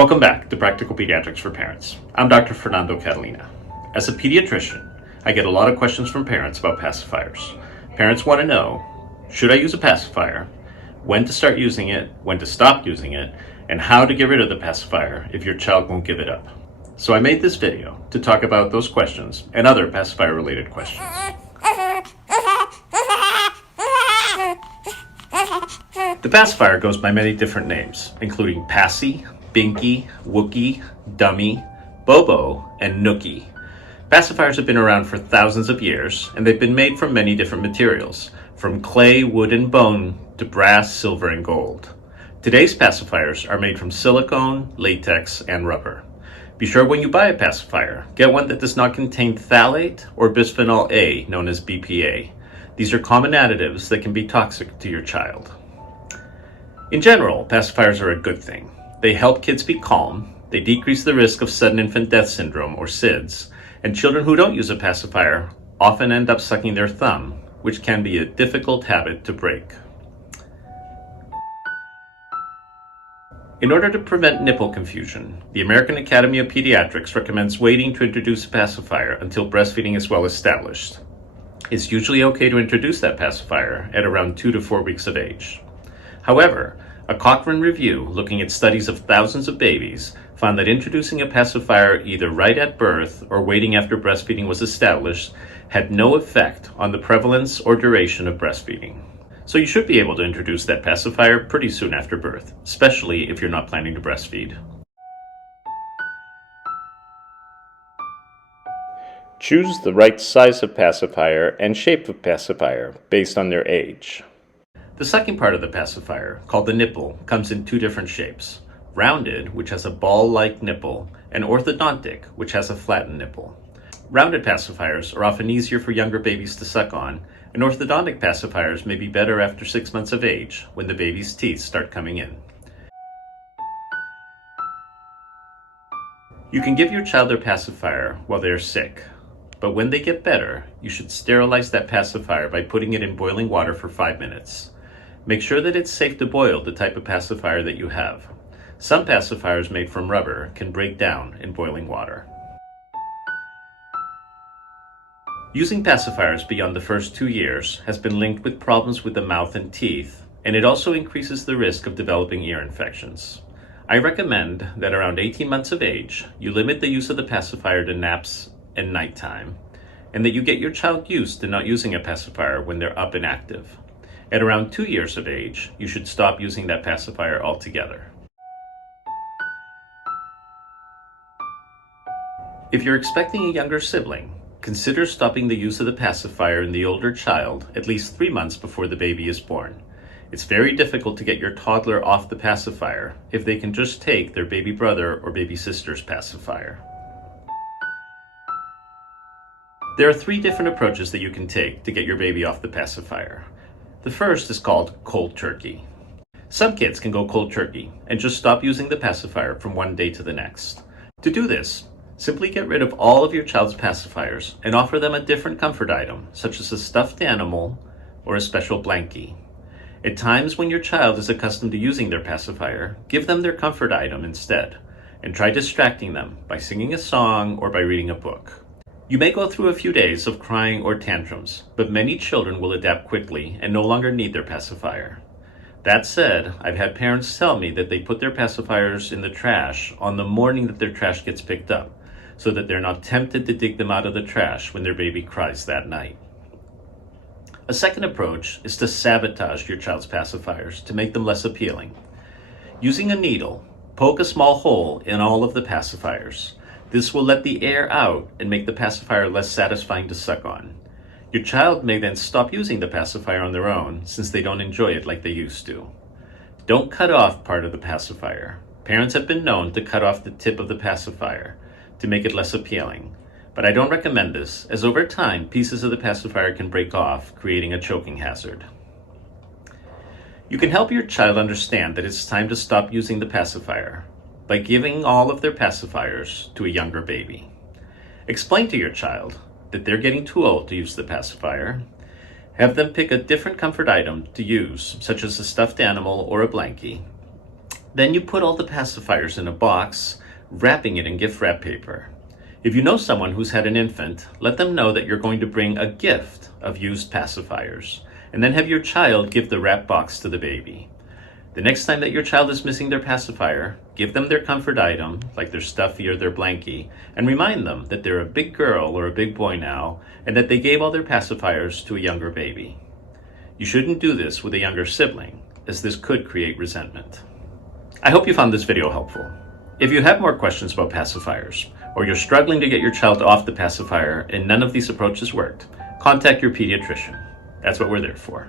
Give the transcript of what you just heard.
Welcome back to Practical Pediatrics for Parents. I'm Dr. Fernando Catalina. As a pediatrician, I get a lot of questions from parents about pacifiers. Parents want to know, should I use a pacifier, when to start using it, when to stop using it, and how to get rid of the pacifier if your child won't give it up. So I made this video to talk about those questions and other pacifier-related questions. The pacifier goes by many different names, including Passy, Binky, Wookie, Dummy, Bobo, and Nookie. Pacifiers have been around for thousands of years, and they've been made from many different materials, from clay, wood, and bone to brass, silver, and gold. Today's pacifiers are made from silicone, latex, and rubber. Be sure when you buy a pacifier, get one that does not contain phthalate or bisphenol A, known as BPA. These are common additives that can be toxic to your child. In general, pacifiers are a good thing. They help kids be calm, they decrease the risk of sudden infant death syndrome, or SIDS, and children who don't use a pacifier often end up sucking their thumb, which can be a difficult habit to break. In order to prevent nipple confusion, the American Academy of Pediatrics recommends waiting to introduce a pacifier until breastfeeding is well established. It's usually okay to introduce that pacifier at around 2 to 4 weeks of age. However, a Cochrane review looking at studies of thousands of babies found that introducing a pacifier either right at birth or waiting after breastfeeding was established had no effect on the prevalence or duration of breastfeeding. So you should be able to introduce that pacifier pretty soon after birth, especially if you're not planning to breastfeed. Choose the right size of pacifier and shape of pacifier based on their age. The second part of the pacifier, called the nipple, comes in two different shapes: rounded, which has a ball-like nipple, and orthodontic, which has a flattened nipple. Rounded pacifiers are often easier for younger babies to suck on, and orthodontic pacifiers may be better after 6 months of age, when the baby's teeth start coming in. You can give your child their pacifier while they are sick, but when they get better, you should sterilize that pacifier by putting it in boiling water for 5 minutes. Make sure that it's safe to boil the type of pacifier that you have. Some pacifiers made from rubber can break down in boiling water. Using pacifiers beyond the first 2 years has been linked with problems with the mouth and teeth, and it also increases the risk of developing ear infections. I recommend that around 18 months of age, you limit the use of the pacifier to naps and nighttime, and that you get your child used to not using a pacifier when they're up and active. At around 2 years of age, you should stop using that pacifier altogether. If you're expecting a younger sibling, consider stopping the use of the pacifier in the older child at least 3 months before the baby is born. It's very difficult to get your toddler off the pacifier if they can just take their baby brother or baby sister's pacifier. There are 3 different approaches that you can take to get your baby off the pacifier. The first is called cold turkey. Some kids can go cold turkey and just stop using the pacifier from one day to the next. To do this, simply get rid of all of your child's pacifiers and offer them a different comfort item, such as a stuffed animal or a special blankie. At times when your child is accustomed to using their pacifier, give them their comfort item instead, and try distracting them by singing a song or by reading a book. You may go through a few days of crying or tantrums, but many children will adapt quickly and no longer need their pacifier. That said, I've had parents tell me that they put their pacifiers in the trash on the morning that their trash gets picked up, so that they're not tempted to dig them out of the trash when their baby cries that night. A second approach is to sabotage your child's pacifiers to make them less appealing. Using a needle, poke a small hole in all of the pacifiers. This will let the air out and make the pacifier less satisfying to suck on. Your child may then stop using the pacifier on their own since they don't enjoy it like they used to. Don't cut off part of the pacifier. Parents have been known to cut off the tip of the pacifier to make it less appealing, but I don't recommend this, as over time pieces of the pacifier can break off, creating a choking hazard. You can help your child understand that it's time to stop using the pacifier by giving all of their pacifiers to a younger baby. Explain to your child that they're getting too old to use the pacifier. Have them pick a different comfort item to use, such as a stuffed animal or a blankie. Then you put all the pacifiers in a box, wrapping it in gift wrap paper. If you know someone who's had an infant, let them know that you're going to bring a gift of used pacifiers, and then have your child give the wrap box to the baby. The next time that your child is missing their pacifier, give them their comfort item, like their stuffy or their blankie, and remind them that they're a big girl or a big boy now, and that they gave all their pacifiers to a younger baby. You shouldn't do this with a younger sibling, as this could create resentment. I hope you found this video helpful. If you have more questions about pacifiers, or you're struggling to get your child off the pacifier and none of these approaches worked, contact your pediatrician. That's what we're there for.